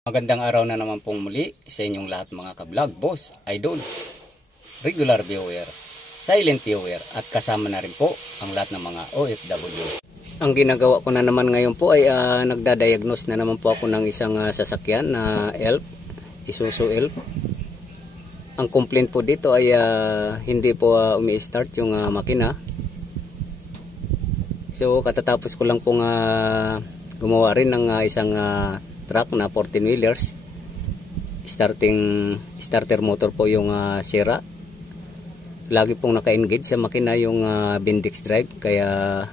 Magandang araw na naman pong muli sa inyong lahat mga ka-vlog, boss, idol, regular viewer, silent viewer at kasama na rin po ang lahat ng mga OFW. Ang ginagawa ko na naman ngayon po ay nagdadiagnose na naman po ako ng isang sasakyan na ELF, Isuzu ELF. Ang complaint po dito ay hindi po umi-start yung makina. So katatapos ko lang pong gumawa rin ng isang truck na 14 wheelers. Starter motor po yung sira. Lagi pong naka-engage sa makina yung Bendix drive, kaya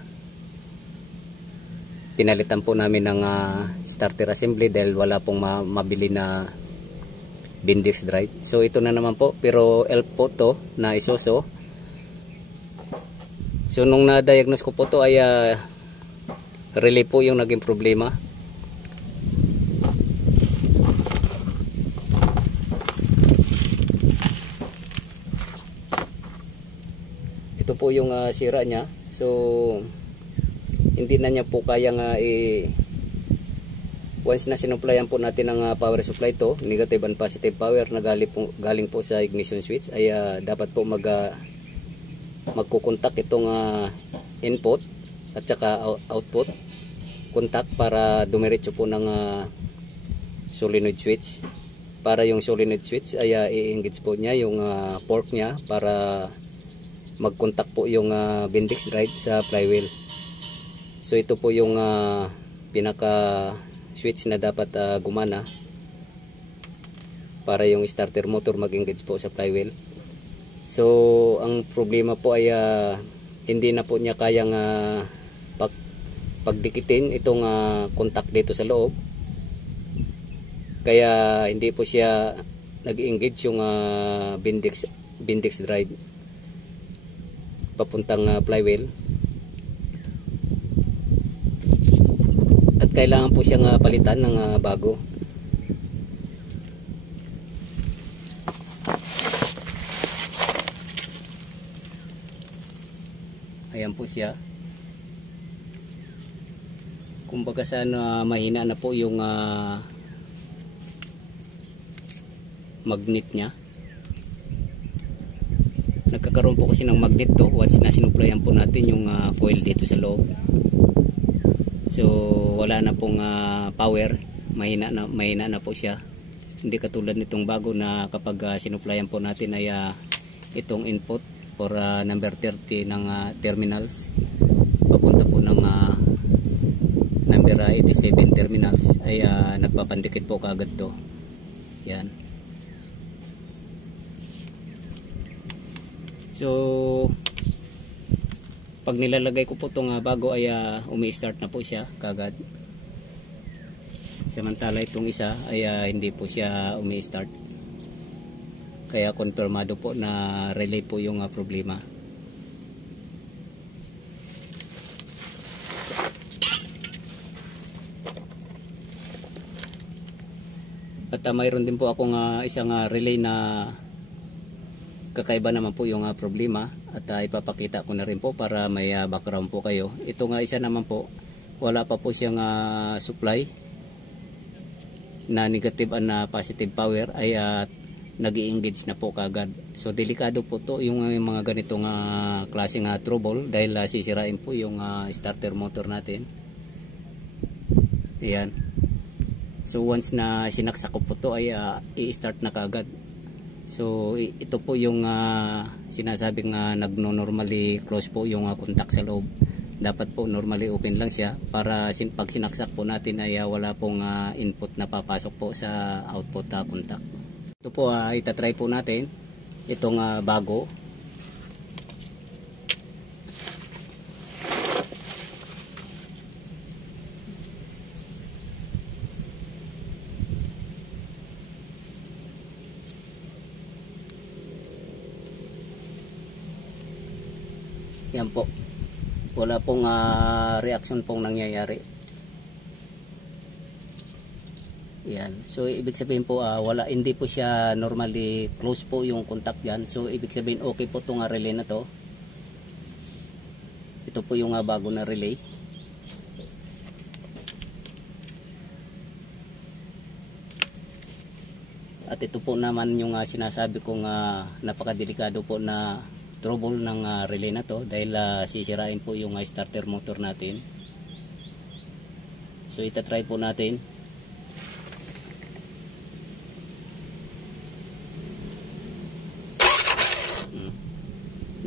pinalitan po namin ng starter assembly dahil wala pong mabili na Bendix drive. So ito na naman po, pero ELF po to na Isuzu. So nung na-diagnose ko po to ay relay po yung naging problema. Ito po yung sira niya. So hindi na niya po kayang once na sinuplayan po natin ng power supply to, negative and positive power na galing po sa ignition switch, ay dapat po magkukontak itong input at saka output contact para dumiretso po ng solenoid switch, para yung solenoid switch ay i-engage po niya yung fork niya para mag-contact po yung Bendix drive sa flywheel. So ito po yung pinaka switch na dapat gumana para yung starter motor mag-engage po sa flywheel. So ang problema po ay hindi na po niya kayang pagdikitin itong contact dito sa loob, kaya hindi po siya nag-engage yung Bendix drive papuntang flywheel, at kailangan po siyang palitan ng bago. Ayan po siya. Kumbaga sana mahina na po yung magnet niya. Nagkakaroon po kasi ng magnet to once na sinuplayan po natin yung coil dito sa loob. So wala na pong power, mahina na po siya. Hindi katulad nitong bago na kapag sinuplayan po natin ay itong input for number 30 ng terminals papunta po ng number 87 terminals ay nagpapandikit po kaagad to. Yan. So pag nilalagay ko po itong bago ay umi-start na po siya kagad. Samantala itong isa ay hindi po siya umi-start. Kaya konfirmado po na relay po yung problema. At mayroon din po akong isang relay na kakaiba naman po yung problema, at ipapakita ko na rin po para may background po kayo. Ito nga isa naman po, wala pa po siyang supply na negative and positive power, ay nag-i-engage na po kagad. So delikado po to yung mga ganitong klaseng trouble, dahil sisirain po yung starter motor natin. Ayan. So once na sinaksak ko po to ay i-start na kagad. So ito po yung sinasabing nagno-normally close po yung contact sa loob. Dapat po normally open lang siya para pag sinaksak po natin ay wala pong input na papasok po sa output contact. Ito po itatry po natin itong bago. Yan po, wala pong reaction pong nangyayari. Yan. So ibig sabihin po hindi po siya normally close po yung contact yan. So ibig sabihin okay po itong relay na to. Ito po yung bago na relay. At ito po naman yung sinasabi kong napakadelikado po na trouble ng relay na to, dahil sisirain po yung starter motor natin. So itatry po natin.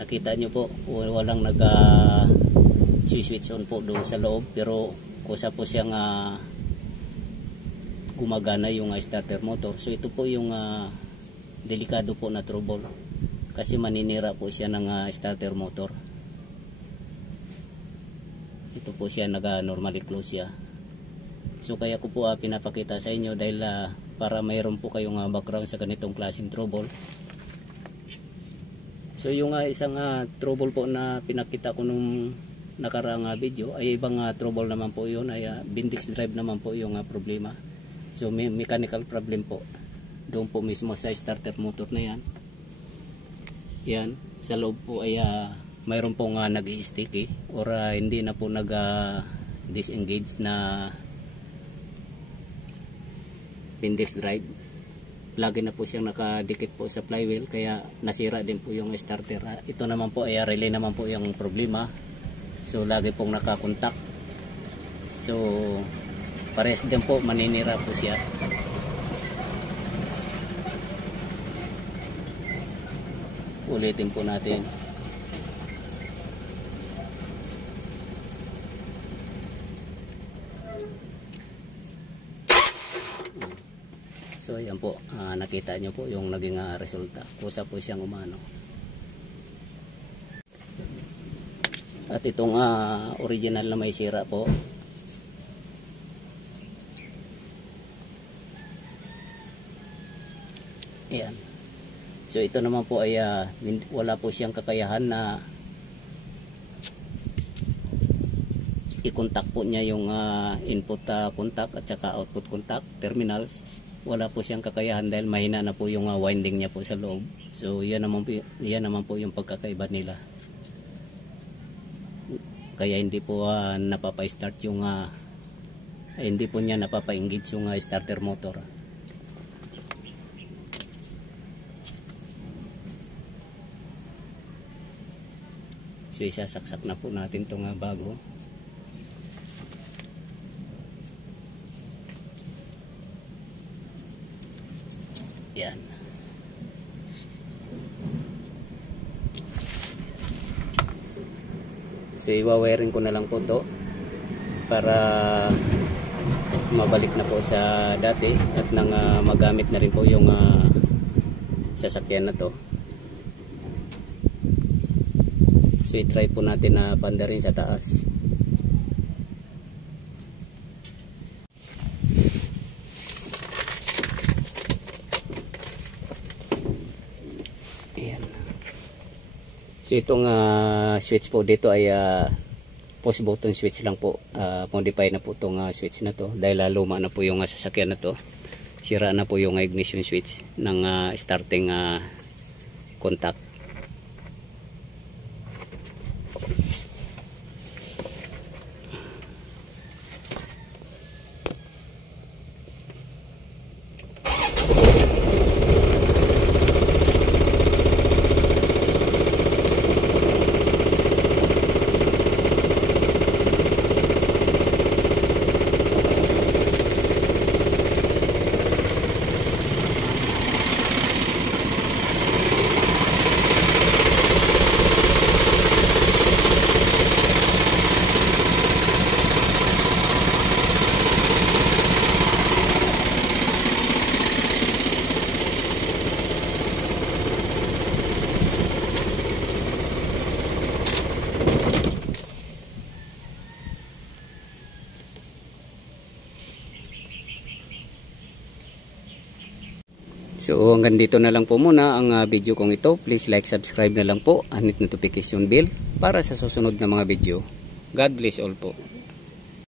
Nakita nyo po, walang nag switch on po doon sa loob, pero kusa po siyang gumagana yung starter motor. So ito po yung delikado po na trouble, kasi maninira po siya ng starter motor. Ito po siya, normally close siya. So kaya ko po pinapakita sa inyo, dahil para mayroon po kayong background sa ganitong klaseng trouble. So yung isang trouble po na pinakita ko nung nakaraang video ay ibang trouble naman po yun, ay Bendix drive naman po yung problema. So may mechanical problem po doon po mismo sa starter motor na yan. Yan, sa loob po ay mayroon pong nag-i-sticky or hindi na po nag-disengage na Bendix drive. Lagi na po siyang nakadikit po sa flywheel, kaya nasira din po yung starter. Ito naman po ay relay naman po yung problema. So lagi pong nakakontak. So pares din po, maninira po siya. Ulitin po natin. So ayan po, nakita nyo po yung naging resulta. Kusa po siyang umano. At itong original na may sira po, ayan. So ito naman po ay wala po siyang kakayahan na i-contact po niya yung input contact at saka output contact terminals. Wala po siyang kakayahan dahil mahina na po yung winding niya po sa loob. So yan naman po yung pagkakaiba nila. Kaya hindi po napapa-start yung hindi po niya napapa-engage yung starter motor. So isasaksak na po natin itong bago. Yan. So iwa-wiring ko na lang po to para mabalik na po sa dati at nang magamit na rin po yung sasakyan na to. So i-try po natin na banda rin sa taas. Ayan. So itong switch po dito ay push button switch lang po. Modify na po itong switch na to dahil luma na po yung sasakyan na to. Sira na po yung ignition switch ng starting contact. So hanggang dito na lang po muna ang video kong ito. Please like, subscribe na lang po, and hit notification bell para sa susunod na mga video. God bless all po.